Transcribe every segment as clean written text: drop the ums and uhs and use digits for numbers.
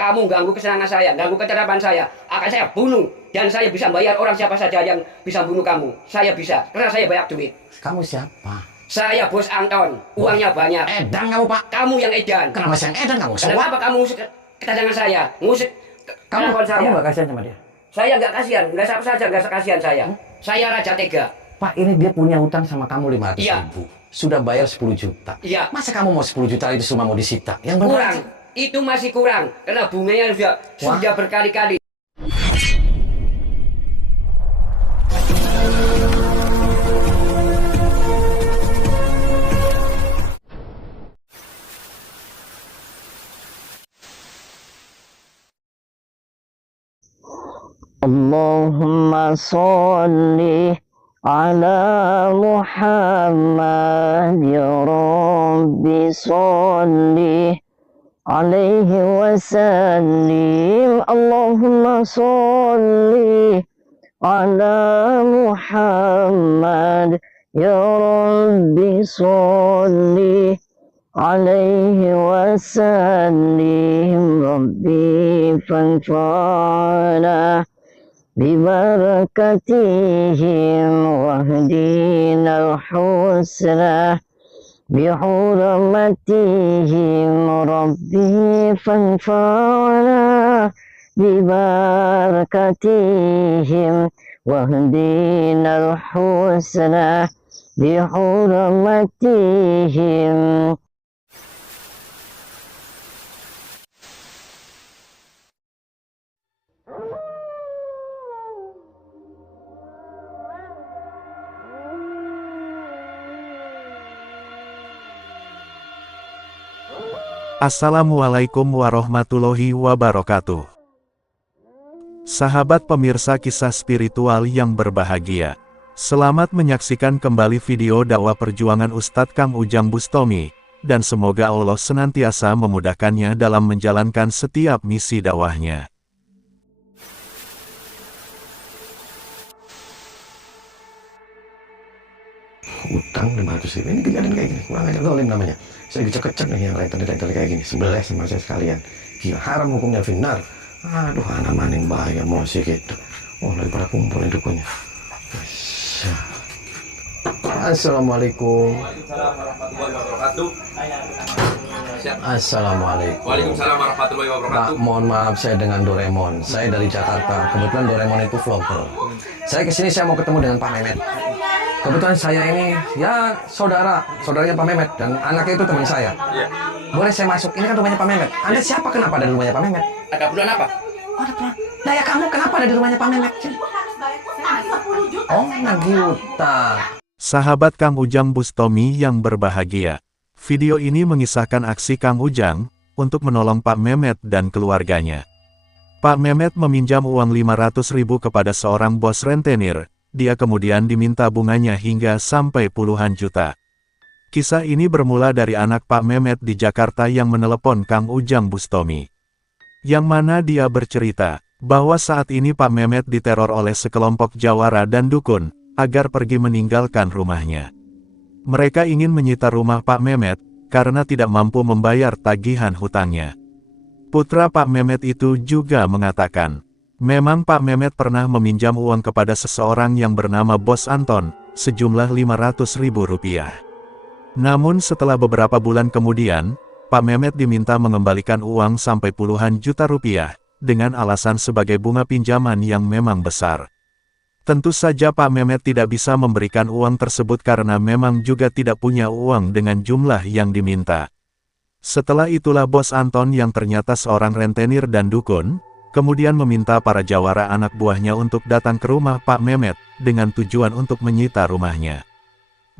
Kamu ganggu kesenangan saya, ganggu keterapan saya, akan saya bunuh. Dan saya bisa bayar orang siapa saja yang bisa bunuh kamu. Saya bisa, karena saya banyak duit. Kamu siapa? Saya Bos Anton, uangnya banyak. Edan kamu, Pak. Kamu yang edan. Kenapa saya yang edan kamu? Kenapa kamu ngusik kedatangan saya? Ngusik telepon saya. Kamu gak kasihan sama dia? Saya nggak kasihan, nggak siapa saja nggak kasihan saya. Saya raja tega. Pak, ini dia punya hutang sama kamu 500 Iya. ribu. Sudah bayar 10 juta. Iya. Masa kamu mau 10 juta itu semua mau disita? Yang benar Kurang. aja. Itu masih kurang karena bunganya sudah berkali-kali. Allahumma sholli ala Muhammad ya Rabbi sholli alaihi wasallim. Allahumma sholli ala Muhammad ya Rabbi sholli alaihi wasallim. Rabbi fanfa'na ببركتهم واهدنا الحسنى بحرمتهم ربي فانفعنا ببركتهم واهدنا الحسنى بحرمتهم. Assalamualaikum warahmatullahi wabarakatuh. Sahabat pemirsa kisah spiritual yang berbahagia, selamat menyaksikan kembali video dakwah perjuangan Ustadz Kang Ujang Bustami, dan semoga Allah senantiasa memudahkannya dalam menjalankan setiap misi dakwahnya. Utang 500 ribu. Ini kejadian kayak gini. Kurang ajar zalim namanya. Saya kecek-kecek nih yang rentenir-rentenir kayak gini. Sebelah sama saya sekalian. Gila, haram hukumnya finar. Aduh, anak maning bahaya emosi gitu. Oh, lagi pada kumpul nih dukunya. Assalamualaikum. Waalaikumsalam warahmatullahi wabarakatuh. Assalamualaikum. Waalaikumsalam warahmatullahi Pak, wabarakatuh. mohon maaf saya dengan Doraemon. Saya dari Jakarta. Kebetulan Doraemon itu vlogger. Saya kesini saya mau ketemu dengan Pak Mehmet. Kebetulan saya ini ya saudaranya Pak Mehmet dan anaknya itu teman saya. Iya. Boleh saya masuk? Ini kan rumahnya Pak Mehmet. Anda siapa? Kenapa ada di rumahnya Pak Mehmet? Ada bulan apa? Oh, ada pelan. Nah ya kamu kenapa ada di rumahnya Pak Mehmet? Oh, nagih utang. Sahabat Kang Ujang Bustami yang berbahagia, video ini mengisahkan aksi Kang Ujang untuk menolong Pak Mehmet dan keluarganya. Pak Mehmet meminjam uang 500 ribu kepada seorang bos rentenir. Dia kemudian diminta bunganya hingga sampai puluhan juta. Kisah ini bermula dari anak Pak Mehmet di Jakarta yang menelepon Kang Ujang Bustami. Yang mana dia bercerita, bahwa saat ini Pak Mehmet diteror oleh sekelompok jawara dan dukun, agar pergi meninggalkan rumahnya. Mereka ingin menyita rumah Pak Mehmet, karena tidak mampu membayar tagihan hutangnya. Putra Pak Mehmet itu juga mengatakan, memang Pak Mehmet pernah meminjam uang kepada seseorang yang bernama Bos Anton, sejumlah 500 ribu rupiah. Namun setelah beberapa bulan kemudian, Pak Mehmet diminta mengembalikan uang sampai puluhan juta rupiah, dengan alasan sebagai bunga pinjaman yang memang besar. Tentu saja Pak Mehmet tidak bisa memberikan uang tersebut karena memang juga tidak punya uang dengan jumlah yang diminta. Setelah itulah Bos Anton yang ternyata seorang rentenir dan dukun, kemudian meminta para jawara anak buahnya untuk datang ke rumah Pak Mehmet, dengan tujuan untuk menyita rumahnya.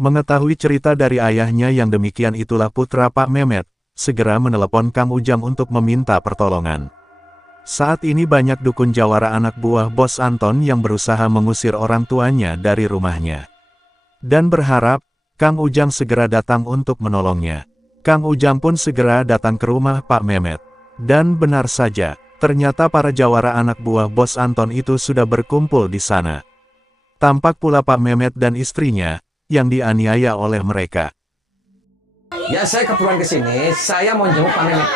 Mengetahui cerita dari ayahnya yang demikian itulah putra Pak Mehmet, segera menelepon Kang Ujang untuk meminta pertolongan. Saat ini banyak dukun jawara anak buah Bos Anton yang berusaha mengusir orang tuanya dari rumahnya. Dan berharap, Kang Ujang segera datang untuk menolongnya. Kang Ujang pun segera datang ke rumah Pak Mehmet. Dan benar saja, ternyata para jawara anak buah Bos Anton itu sudah berkumpul di sana. Tampak pula Pak Mehmet dan istrinya, yang dianiaya oleh mereka. Ya saya keperluan ke sini, saya mau jenguk Pak Mehmet.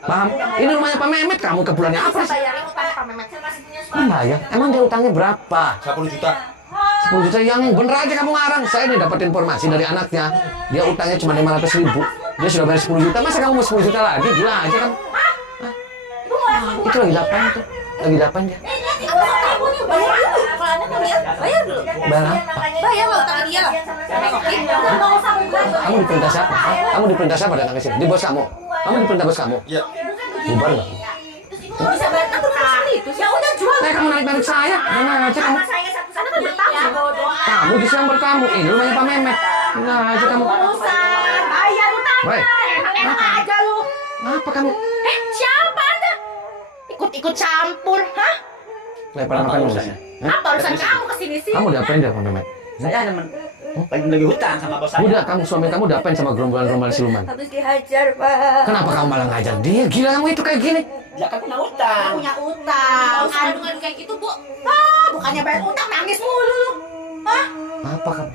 Paham? Ini rumahnya Pak Mehmet, kamu ke bulannya apa sih? Bayarin utang Pak Mehmet. Saya masih punya suami. Kan bayar. Emang dia utangnya berapa? 10 juta. 10 juta yang bener aja kamu ngarang. Saya nih dapat informasi dari anaknya. Dia utangnya cuma 500.000. Dia sudah bayar 10 juta. Masa kamu mau 10 juta lagi? Gila aja kamu. Itu lagi dapain tuh. Lagi dapain dia. Kamu nih bayar dulu. Kalau Anda mau lihat, bayar dulu. Bayar apa? Bayar lah utang dia lah. Oke, udah mau sampai bulan. Kamu diperintah siapa? Hah? Kamu diperintah siapa datang ke sini? Di bos kamu? Kamu diperintah bos kamu? Iya. Bubar nggak? Kok bisa bayar utang seperti itu? Ya udah jual. Kamu narik-narik saya. Mana aja kamu? Saya satu-satu kan bertamu. Kamu justru yang bertamu. Ini rumahnya Pak Mehmet. Gila aja kamu. Urusan bayar utang. Woi. Enak aja lu. Apa kamu? Siapa Anda? Ikut-ikut campur, hah? Leparan apa urusannya? Apa urusan kamu kesini sih? Kamu diapain dia Pak Mehmet? Saya lagi hutang sama bos saya. Udah, kamu suami kamu diapain sama gerombolan-gerombolan siluman? Habis dihajar, Pak. Kenapa kamu malah ngajar dia? Gila kamu itu kayak gini. Ya kan punya hutang. Punya utang. Adu-adu kayak gitu, Bu. Bukannya bayar utang, nangis mulu lu. Hah? Apa kamu?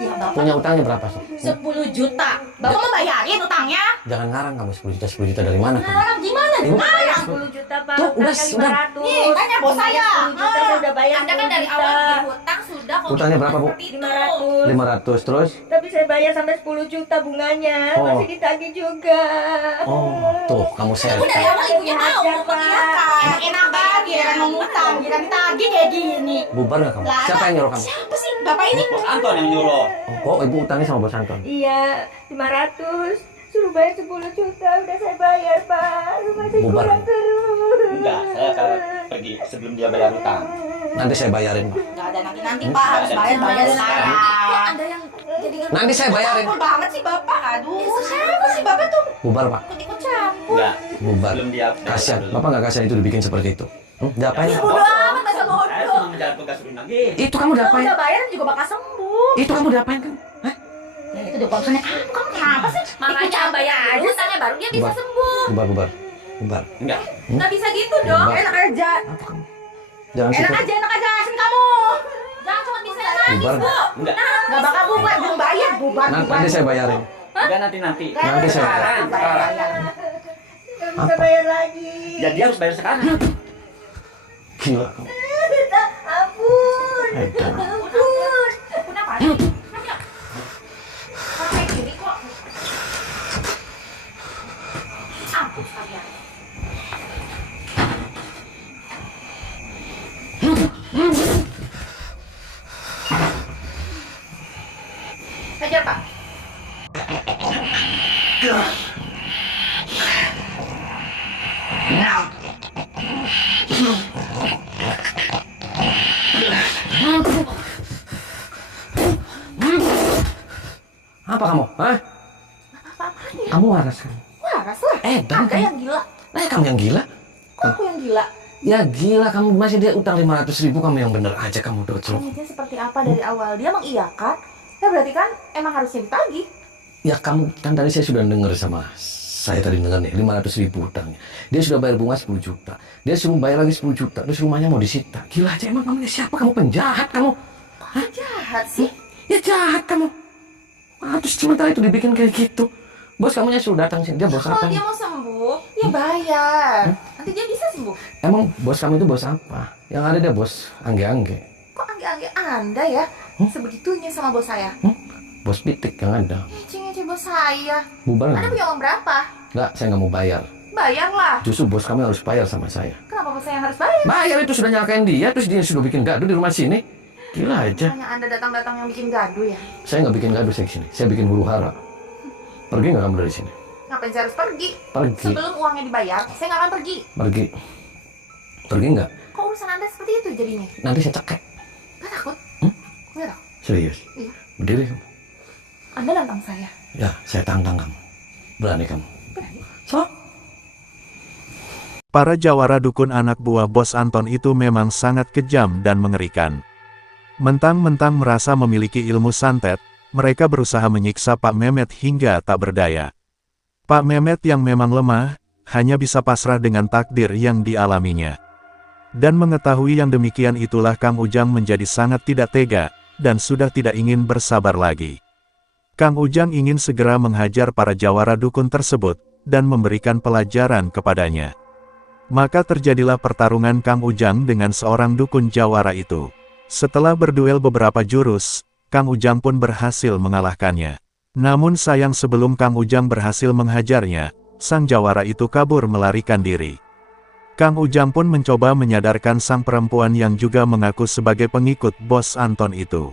Ya, Bapak. Punya utangnya berapa sih? 10 juta. Bapak mau bayarin utangnya? Jangan ngarang kamu 10 juta dari mana kamu? Ngarang gimana? Ibu. Ngarang. 10 juta Pak, Tuh, udah, utangnya udah. 500. Nih, tanya bos saya. 10 juta saya udah bayar. Anda kan 10 dari juta. awal berhutang sudah kok. Utangnya berapa, Bu? 500. 500 terus? Tapi saya bayar sampai 10 juta bunganya. Oh. Masih ditagih juga. Oh, tuh kamu Aku dari setan. awal ibunya tahu, Hajar, Pak. mengiyakan. Enak-enakan, giliran mau ngutang, giliran tagih kayak gini. Bubar nggak kamu? Lah, Siapa yang nyuruh kamu? Siapa sih? Bapak ini? Bos Anton yang nyuruh. Oh, ibu utangnya sama bos Anton. Iya, 500. Suruh bayar 10 juta. Udah saya bayar, Pak. Masih Bubar. kurang terus. Enggak, saya akan pergi sebelum dia bayar hutang. Nanti saya bayarin, Pak. Gak ada nanti-nanti, Pak. Harus bayar sekarang. Kok Anda yang jadi Nanti saya bayarin. campur banget sih, Bapak. Aduh. Siapa sih Bapak tuh? Bubar, Pak. Ikut-ikut campur. Enggak. Bubar. Sebelum dia Kasian. Bapak nggak kasihan itu dibikin seperti itu. Diapain? Ya bodo amat, masa Saya bodoh. cuma menjalankan tugas lagi. Itu kamu Kalau diapain? udah bayar juga bakal sembuh. Itu kamu diapain kan? Hah? Ya itu udah urusannya kamu kenapa sih? Makanya bayar aja utangnya baru dia bisa Bubar. sembuh. Bubar, bubar. Bubar. Enggak. Nggak bisa gitu dong. Bubar. Enak aja. Apa kamu? Jangan Enak sikap. aja, asin kamu. Jangan cuma bisa nangis, Bubar. Bu. Enggak. Nggak bakal bubar, belum bayar, bubar. Nanti saya bayarin. Enggak nanti. Nanti saya Sekarang. Nggak bisa bayar lagi. Ya dia harus bayar sekarang. Gila kamu. Ampun. Edan. Ampun. Kenapa sih? Orang kayak gini kok. Ampun sekalian. Hajar, Pak. Apa kamu? Hah? Kamu waras kan? Waras lah. Dan Anda yang gila. kamu yang gila? Kok aku yang gila? Ya gila kamu, masih dia utang 500.000, kamu yang bener aja kamu docok. Dia seperti apa dari awal? Dia mengiyakan. Ya berarti kan emang harusnya ditagih. Ya kamu kan tadi saya sudah dengar sama saya tadi dengar nih 500.000 utangnya. Dia sudah bayar bunga 10 juta. Dia suruh bayar lagi 10 juta. Terus rumahnya mau disita. Gila aja, emang kamu ini siapa? Kamu penjahat kamu. Kok jahat sih? Ya jahat kamu. Terus sementara itu dibikin kayak gitu. Bos kamunya suruh datang sini. Dia bos Kalau apa? dia mau sembuh, ya bayar. Nanti dia bisa sembuh. Emang bos kamu itu bos apa? Yang ada dia bos angge-angge. Kok angge-angge Anda ya? Sebegitunya sama bos saya. Bos pitik yang ada. Ngece-ngece bos saya. Bubar Anda nggak? punya uang berapa? Nggak, saya nggak mau bayar. Bayarlah. Justru bos kami harus bayar sama saya. Kenapa bos saya yang harus bayar? Bayar itu sudah nyalakain dia, terus dia sudah bikin gaduh di rumah sini. Gila aja. Hanya Anda datang-datang yang bikin gaduh ya? Saya nggak bikin gaduh saya kesini. Saya bikin huru hara. Pergi nggak kamu dari sini? Ngapain saya harus pergi? Pergi. Sebelum uangnya dibayar, saya nggak akan pergi. Pergi. Pergi nggak? Kok urusan Anda seperti itu jadinya? Nanti saya cekek. Nggak takut? Nggak takut? Serius. Iya. Berdiri kamu. Anda nantang saya. Ya, saya tantang kamu. Berani kamu. So? Para jawara dukun anak buah bos Anton itu memang sangat kejam dan mengerikan. Mentang-mentang merasa memiliki ilmu santet, mereka berusaha menyiksa Pak Mehmet hingga tak berdaya. Pak Mehmet yang memang lemah, hanya bisa pasrah dengan takdir yang dialaminya. Dan mengetahui yang demikian itulah Kang Ujang menjadi sangat tidak tega, dan sudah tidak ingin bersabar lagi. Kang Ujang ingin segera menghajar para jawara dukun tersebut, dan memberikan pelajaran kepadanya. Maka terjadilah pertarungan Kang Ujang dengan seorang dukun jawara itu. Setelah berduel beberapa jurus, Kang Ujang pun berhasil mengalahkannya. Namun sayang sebelum Kang Ujang berhasil menghajarnya, sang jawara itu kabur melarikan diri. Kang Ujang pun mencoba menyadarkan sang perempuan yang juga mengaku sebagai pengikut Bos Anton itu,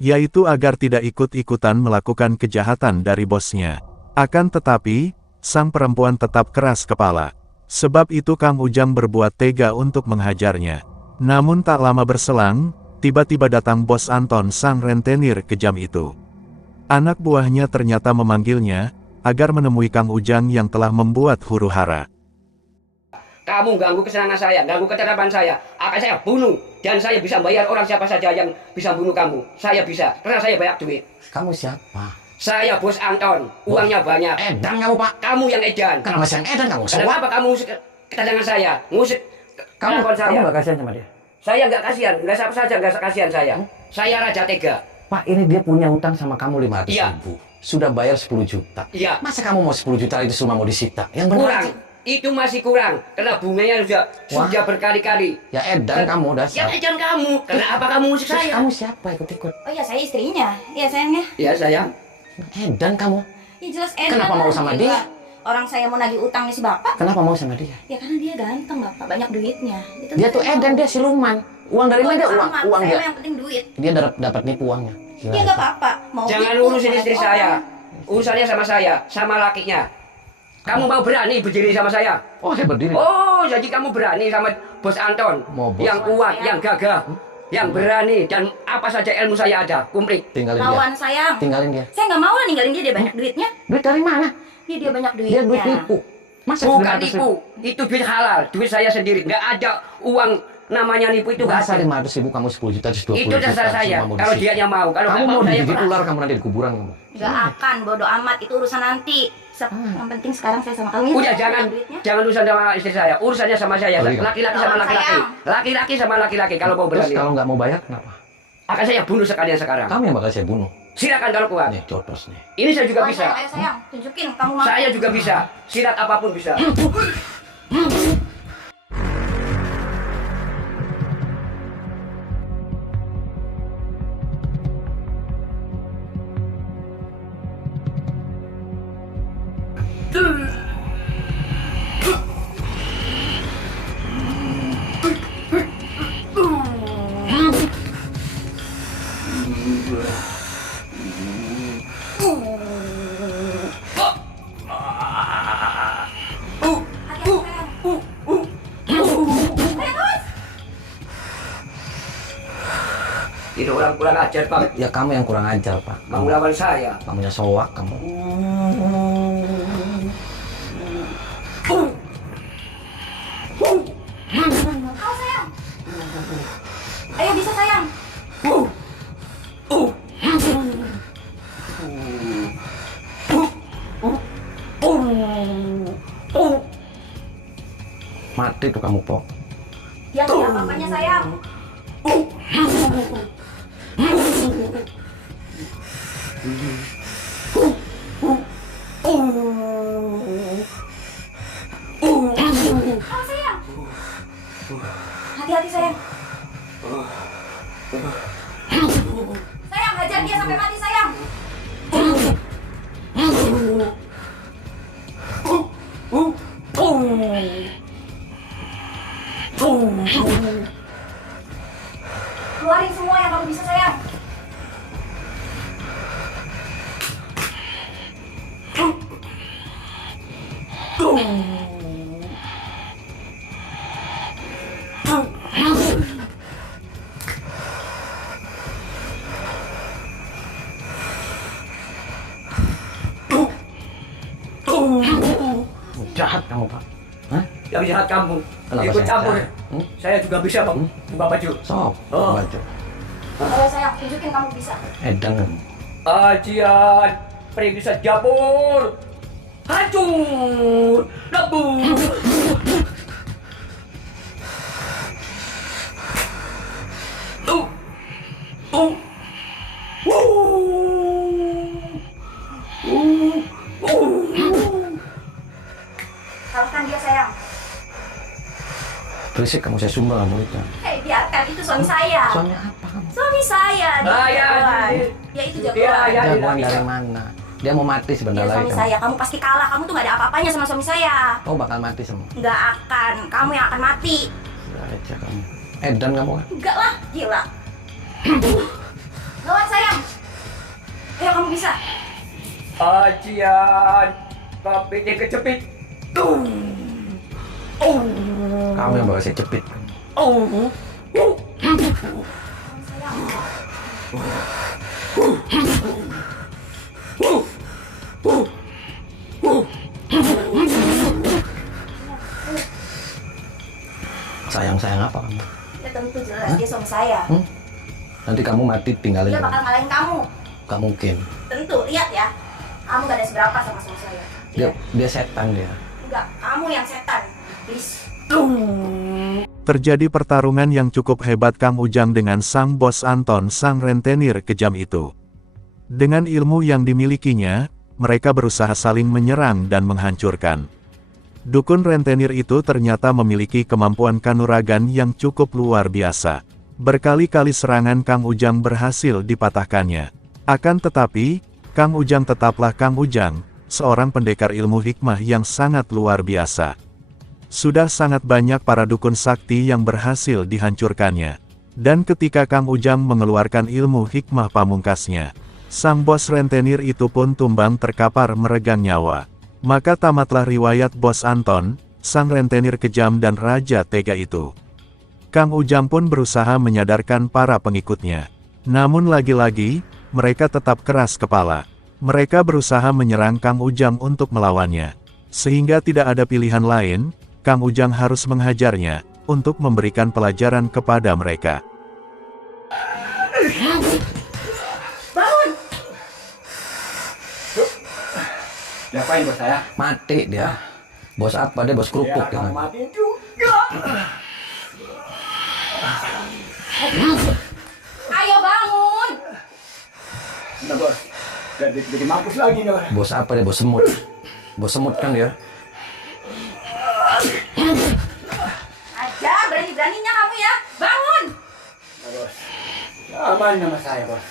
yaitu agar tidak ikut-ikutan melakukan kejahatan dari bosnya. Akan tetapi, sang perempuan tetap keras kepala. Sebab itu Kang Ujang berbuat tega untuk menghajarnya. Namun tak lama berselang, tiba-tiba datang Bos Anton sang rentenir kejam itu. Anak buahnya ternyata memanggilnya, agar menemui Kang Ujang yang telah membuat huru-hara. Kamu ganggu kesenangan saya, ganggu ketetapan saya, akan saya bunuh. Dan saya bisa bayar orang siapa saja yang bisa bunuh kamu. Saya bisa, karena saya banyak duit. Kamu siapa? Saya Bos Anton, uangnya banyak. Edan kamu, Pak. Kamu yang edan. Kenapa saya yang edan kamu? Kenapa kamu ngusik kedatangan saya? Ngusik kelakuan saya. Kamu gak kasihan sama dia? Saya nggak kasihan, nggak siapa saja nggak kasihan saya. Saya raja tega. Pak, ini dia punya utang sama kamu 500 Iya. ribu. Sudah bayar 10 juta. Iya. Masa kamu mau 10 juta itu semua mau disita? Yang benar Kurang. aja. Itu masih kurang. Karena bunganya sudah berkali-kali. Ya edan kamu Ya dasar. edan kamu. Kenapa kamu ngusik Terus saya? kamu siapa ikut-ikut? Oh iya, saya istrinya. Iya sayangnya. Ya sayang. Edan kamu. Ya jelas enak. Kenapa mau sama dia? Orang saya mau nagih utangnya si bapak. Kenapa mau sama dia? Ya karena dia ganteng bapak, banyak duitnya. Itu Dia tuh edan, dia siluman. Uang dari mana dia? Uang saya dia. yang penting duit. Dia dapat nipu uangnya. Gila Ya itu. nggak apa-apa. Mau Jangan nipu, urusin mau istri nagih saya. orang. Urusannya sama saya, sama lakinya. Kamu mau berani berdiri sama saya? Oh, saya berdiri. Oh, jadi kamu berani sama Bos Anton. Mau bos. Yang kuat, yang gagah, yang berani. Dan apa saja ilmu saya ada, komplit. Tinggalin dia. Lawan sayang. Tinggalin dia. Saya nggak mau lah ninggalin dia banyak duitnya. Duit dari mana? Dia banyak duitnya. Dia duit nipu. Masa Bukan 900 ribu? nipu, itu duit halal, duit saya sendiri. Nggak ada uang namanya nipu itu nggak Masa ada. 500 ribu kamu 10 juta terus 20 Itu juta. dasar saya. semua mau Kalau disita. dia yang mau, kalau Kamu nggak mau saya digigit keras. ular kamu nanti di kuburan kamu. Nggak akan, bodo amat. Itu urusan nanti. Yang penting sekarang saya sama kamu. Udah jangan urusan sama istri saya, urusannya sama saya. Oh, iya. Laki-laki sama Lawan laki-laki, sayang. laki-laki sama laki-laki. Kalau mau Terus berani, kalau nggak mau bayar kenapa? akan saya bunuh sekalian sekarang. Kamu yang bakal saya bunuh. Silakan kalau kuat. Nih, jotos nih. Ini saya juga Ayo, bisa. Ayo sayang, tunjukin kamu mau. Saya juga bisa. Silat apapun bisa. Itu orang kurang ajar, Pak. Ya kamu yang kurang ajar, Pak. Mau lawan saya. Kamunya soak kamu. Kau sayang. Ayo bisa sayang. Mati tuh kamu, Pok. Ya siapa apanya sayang. Kau sayang. Hati-hati sayang. Sayang, hajar dia sampai mati sayang. Keluarin semua yang kamu bisa sayang. Jahat kamu, Pak. Hah? Yang jahat kamu. Kenapa Ikut saya campur. jahat? Saya juga bisa, Pak. Buka baju. Sok. Oh. Baju. Ayo sayang, tunjukin kamu bisa. Edan kamu. Ajian peri bisa jabur. Hancur. Lebur. Berisik kamu, saya sumbang kamu itu. Biarkan, itu suami saya. Suami apa kamu? Suami saya. Dia jagoan. Dia itu jagoan. Jagoan dari mana? Dia mau mati sebentar Dia lagi. suami saya. Kamu pasti kalah. Kamu tuh gak ada apa-apanya sama suami saya. Oh bakal mati semua. Nggak akan. Kamu yang akan mati. Gila aja kamu. Edan kamu kan? Enggak lah, gila. Gawat sayang. Ayo kamu bisa. Ajian, kapitnya kecepit. Kamu yang bakal saya cepit. Sayang apa kamu? Ya tentu jelas dia suami saya. Nanti kamu mati tinggalin. Dia bakal ngalahin kamu. Gak mungkin. Tentu, lihat ya. Kamu gak ada seberapa sama suami saya. Dia setan dia. Enggak, kamu yang setan. Please. Terjadi pertarungan yang cukup hebat Kang Ujang dengan sang bos Anton, sang rentenir kejam itu. Dengan ilmu yang dimilikinya, mereka berusaha saling menyerang dan menghancurkan. Dukun rentenir itu ternyata memiliki kemampuan kanuragan yang cukup luar biasa. Berkali-kali serangan Kang Ujang berhasil dipatahkannya. Akan tetapi, Kang Ujang tetaplah Kang Ujang, seorang pendekar ilmu hikmah yang sangat luar biasa. Sudah sangat banyak para dukun sakti yang berhasil dihancurkannya. Dan ketika Kang Ujang mengeluarkan ilmu hikmah pamungkasnya, sang bos rentenir itu pun tumbang terkapar meregang nyawa. Maka tamatlah riwayat bos Anton, sang rentenir kejam dan raja tega itu. Kang Ujang pun berusaha menyadarkan para pengikutnya. Namun lagi-lagi, mereka tetap keras kepala. Mereka berusaha menyerang Kang Ujang untuk melawannya. Sehingga tidak ada pilihan lain, Kang Ujang harus menghajarnya, untuk memberikan pelajaran kepada mereka. Bangun! Diapain bos saya? Mati dia. Bos apa dia? Bos kerupuk dia. Mati juga. Ayo bangun! Nah bos, jadi mampus lagi nih. Bos apa dia? Bos semut. Bos semut kan dia. Aja, berani-beraninya kamu ya. Bangun! Nah bos, aman nama saya bos.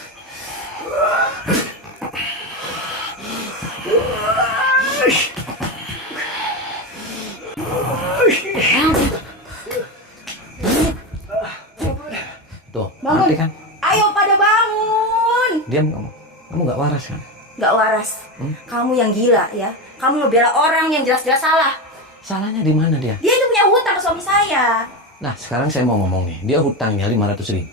Tuh, Bangun. mati kan? Ayo pada bangun! Diam kamu. Kamu gak waras kan? Gak waras. Kamu yang gila ya. Kamu ngebela orang yang jelas-jelas salah. Salahnya di mana dia? Dia itu punya hutang ke suami saya. Nah, sekarang saya mau ngomong nih. Dia hutangnya 500.000.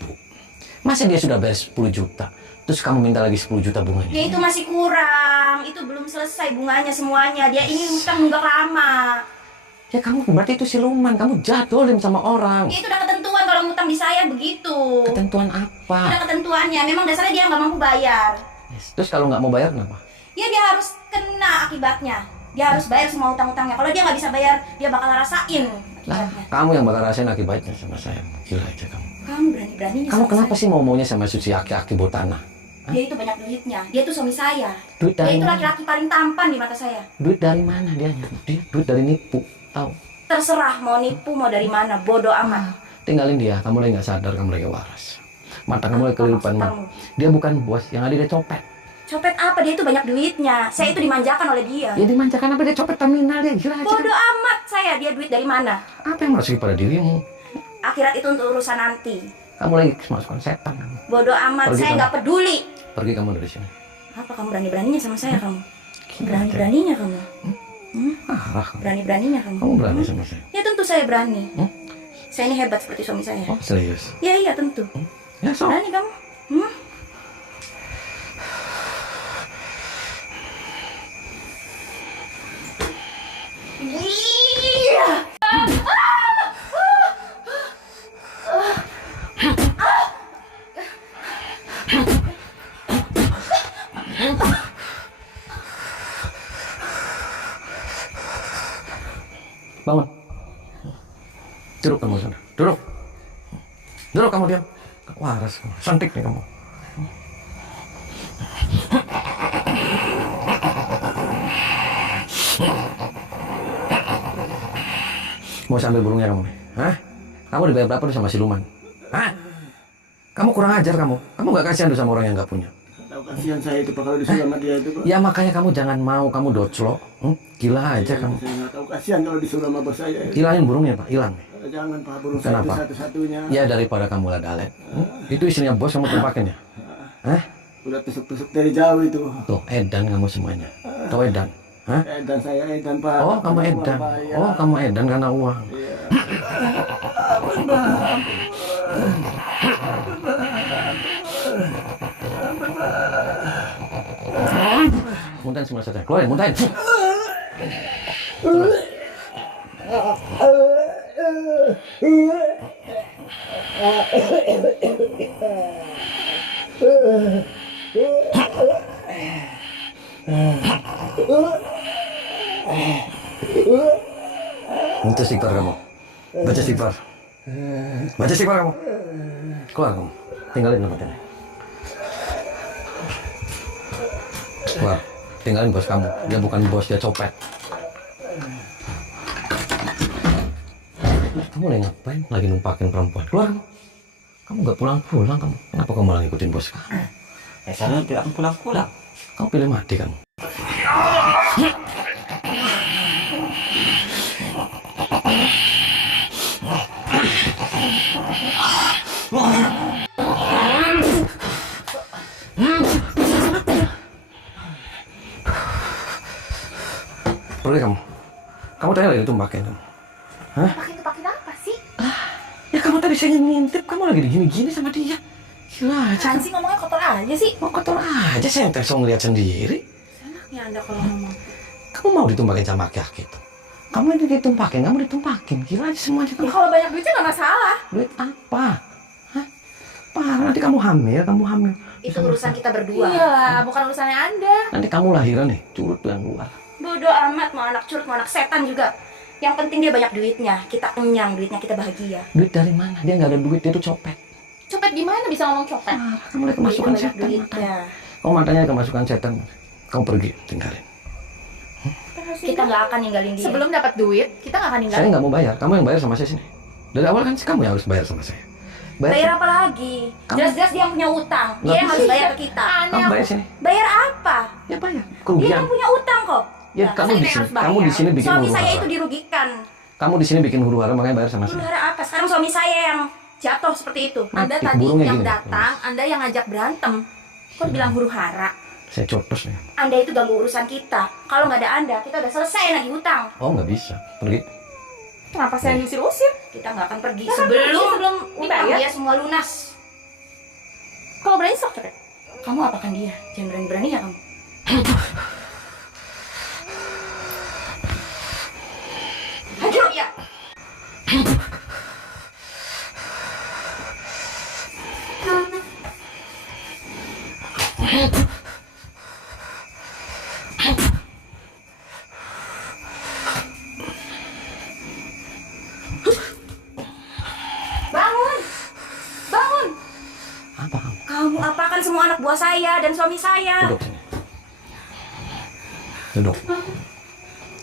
Masa dia sudah bayar 10 juta? Terus kamu minta lagi 10 juta bunganya? Dia itu masih kurang. Itu belum selesai bunganya semuanya. Dia ingin hutang nunggak lama. Ya kamu berarti itu siluman. Kamu jadolin sama orang. Dia itu udah ketentuan kalau ngutang di saya begitu. Ketentuan apa? Udah ketentuannya. Memang dasarnya dia nggak mampu bayar. Yes. Terus kalau nggak mau bayar kenapa? Ya dia harus kena akibatnya. Dia harus bayar semua utang-utangnya. Kalau dia nggak bisa bayar, dia bakal rasain Lah, akibatnya. kamu yang bakal rasain akibatnya sama saya. Gila aja kamu. Kamu berani-beraninya Kamu sama kenapa saya. sih maunya sama susi aki-aki botana? Dia itu banyak duitnya. Dia itu suami saya. Duit Dia dari itu mana? laki-laki paling tampan di mata saya. Duit dari mana dia? Duit dari nipu. Tahu? Terserah mau nipu mau dari mana, bodoh amat. Tinggalin dia. Kamu lagi nggak sadar, kamu lagi waras. Mata kamu lagi Apa kelilipan. maksud Mam. kamu? Dia bukan bos, yang ada dia copet. Copet apa? Dia itu banyak duitnya. Saya itu dimanjakan oleh dia. Ya dimanjakan apa dia copet terminal dia? Gila aja. Bodoh amat saya. Dia duit dari mana? Apa yang merasuki pada dirimu? Akhirat itu untuk urusan nanti. Kamu lagi kemasukan setan kamu. Bodoh amat. Pergi Saya kamu. nggak peduli. Pergi kamu dari sini. Apa kamu berani-beraninya sama saya kamu? Berani-beraninya kamu? Marah kamu. Berani-beraninya kamu? Kamu berani sama saya? Ya tentu saya berani. Saya ini hebat seperti suami saya. Oh serius? Ya iya tentu. Ya so. Berani kamu? Iya. Bangun. Duduk kamu sana. Duduk. Duduk kamu diam. Waras kamu. Cantik nih kamu. Mau sambil burungnya kamu nih? Hah? Kamu dibayar berapa tuh sama siluman? Hah? Kamu kurang ajar kamu. Kamu nggak kasihan tuh sama orang yang nggak punya. Tahu kasihan saya itu Pak kalau disuruh sama dia itu Pak. Ya makanya kamu jangan mau, kamu doclo. Gila aja kamu. Saya nggak tahu kasihan kalau disuruh sama bos saya. Hilangin burungnya Pak, hilang. Jangan Pak, burung saya itu Kenapa? satu-satunya. Ya daripada kamu ladalet. Itu istrinya bos kamu tempakin ya? Hah? Udah tusuk-tusuk dari jauh itu. Tuh, edan kamu semuanya. Tahu edan? Hah? Edan saya edan Pak. Oh, kamu Karena edan. uang, Pak, ya. Oh, kamu edan karena uang. Iya. Muntahin semua saja. Keluarin, muntahin. Baca istighfar kamu. Baca istighfar. Baca istighfar kamu. Keluar kamu. Tinggalin tempat ini. Keluar. Tinggalin bos kamu. Dia bukan bos, dia copet. Kamu lagi ngapain? Lagi numpakin perempuan. Keluar kamu. Kamu nggak pulang-pulang kamu. Kenapa kamu malah ngikutin bos kamu? Saya tidak akan pulang-pulang. Kamu pilih mati kamu. Pergi kamu. Kamu tadi lagi ditumbakin kamu. Hah? Pakai apa sih? Ya kamu tadi saya ngintip, kamu lagi gini-gini sama dia. Gila aja. Kan sih ngomongnya kotor aja sih. Mau kotor aja, saya yang so ngeliat sendiri. Enaknya Anda kalau ngomong. Kamu mau ditumpakin sama aki-aki itu? Kamu ini ditumpakin, kamu ditumpakin. Gila aja semuanya Ya, kamu. kalau banyak duitnya nggak masalah. Duit apa? Hah? Parah, nanti kamu hamil, Itu urusan kita berdua. Iyalah, bukan urusannya Anda. Nanti kamu lahiran nih, curut tuh yang keluar. Bodoh amat, mau anak curut, mau anak setan juga. Yang penting dia banyak duitnya. Kita kenyang, duitnya kita bahagia. Duit dari mana? Dia nggak ada duit, dia tuh copet. Copet gimana bisa ngomong copet? Kamu lihat kemasukan Dia banyak setan. duitnya. Kamu matanya kemasukan setan. Kamu pergi, tinggalin. Kita nggak akan ninggalin dia. Sebelum dapat duit, kita nggak akan Saya ninggalin. nggak mau bayar, kamu yang bayar sama saya sini. Dari awal kan kamu yang harus bayar sama saya. Bayar apa lagi? Jelas-jelas dia yang punya utang. Nggak Dia yang harus bisa. bayar ke kita. Kamu bayar sini. Bayar apa? Ya bayar. Dia Kerugian. kan punya utang kok. Ya, Nah, kamu saya di yang sini- harus bayar. kamu di sini bikin Suami huru saya hara. itu dirugikan. Kamu di sini bikin huru hara makanya bayar sama Huru saya. hara apa? Sekarang suami saya yang jatuh seperti itu. Anda Mati, tadi burungnya yang gini. datang, Anda yang ngajak berantem. Kok bilang huru hara? Saya cotos nih. Anda itu ganggu urusan kita. Kalau nggak ada Anda, kita udah selesai lagi hutang. Oh nggak bisa. Pergi. Kenapa saya diusir-usir? Kita nggak akan pergi sebelum utang dia semua lunas. Kalau berani sok coret. Kamu apakan dia? Jangan berani-berani ya kamu. Hajar ya. Bangun! Bangun! Apa kamu? Kamu apakan semua anak buah saya dan suami saya? Duduk sini. Duduk.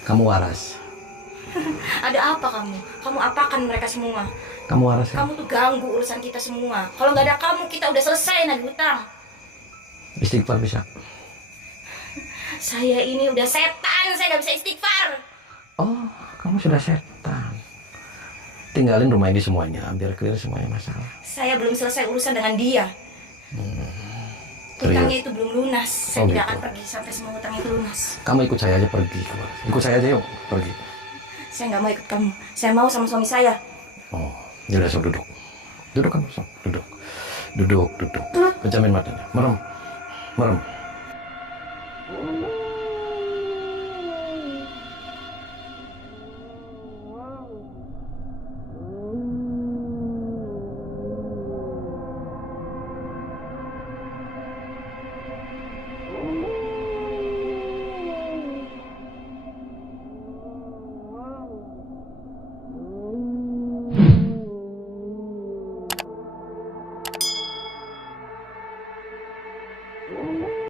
Kamu waras. Ada apa kamu? Kamu apakan mereka semua? Kamu waras ya? Kamu tuh ganggu urusan kita semua. Kalau nggak ada kamu, kita udah selesai nagih hutang. Istighfar bisa. Saya ini udah setan, saya nggak bisa istighfar. Oh, kamu sudah setan. Tinggalin rumah ini semuanya, biar clear semuanya masalah. Saya belum selesai urusan dengan dia. Hutangnya Serius? itu belum lunas. Saya Oh, tidak gitu. akan pergi sampai semua hutangnya itu lunas. Kamu ikut saya aja pergi keluar. Ikut saya aja yuk, pergi. Saya nggak mau ikut kamu. Saya mau sama suami saya. Oh, ya udah sok duduk. Duduk kamu sok, duduk. Duduk. Pejamin matanya. Merem.